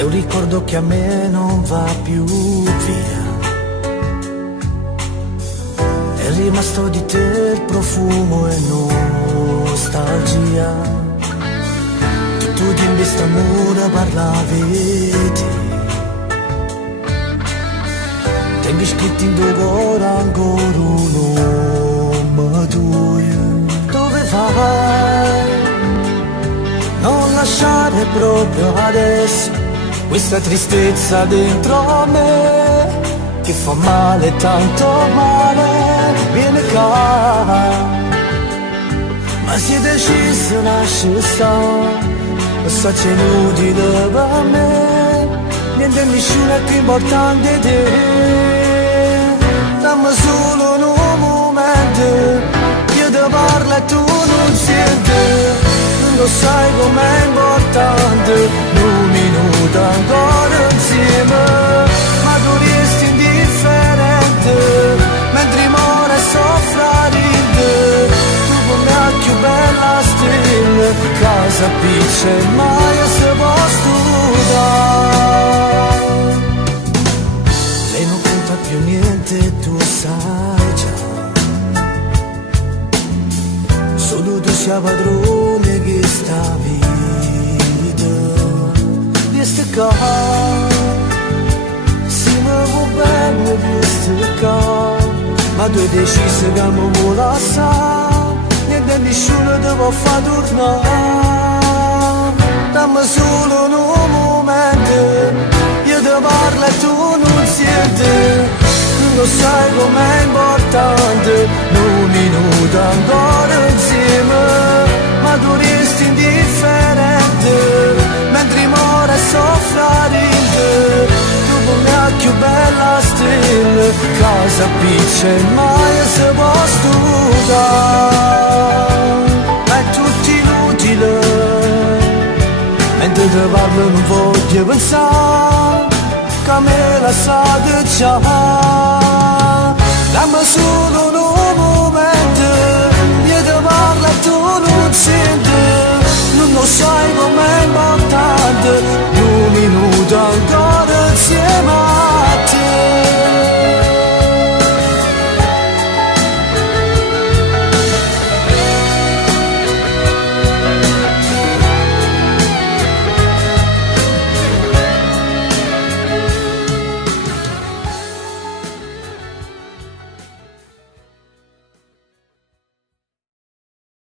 Sei un ricordo che a me non va più via. È rimasto di te il profumo e nostalgia. Tu di questa mura parlavi di. Tengo scritto in due cuore ancora un nome tuo. Dove vai? Non lasciare proprio adesso questa tristezza dentro me che fa male, tanto male. Vieni qua, ma si è deciso lasciare stare. Questo c'è inutile per me, niente nessuno è più importante di te. Dammi solo un momento, io ti parlo e tu non senti. Non lo sai com'è importante, un minuto ancora insieme. Ma tu resti indifferente, mentre muore e soffra di te. Tu come la più bella stella, casa piccia e mai si può studiare. Lei non conta più niente, tu sai già. Solo tu sei padrone di sta vita. Di sta qua, si muove bene di sta qua. Ma tu hai deciso che mi vuoi lasciare, niente nessuno ti può far tornare. Dammi solo un momento, io ti parlo e tu non senti. Non lo sai com'è importante, un minuto ancora insieme. Ma tu resti indifferente, mentre muore e soffra di te. Tu come la più bella stella, casa piccia e mai si può studiare. Ma è tutto inutile, mentre ti parlo non voglio pensare che me la sa di già. Dammi solo un momento, io ti parlo e tu non senti. Non lo sai com'è importante,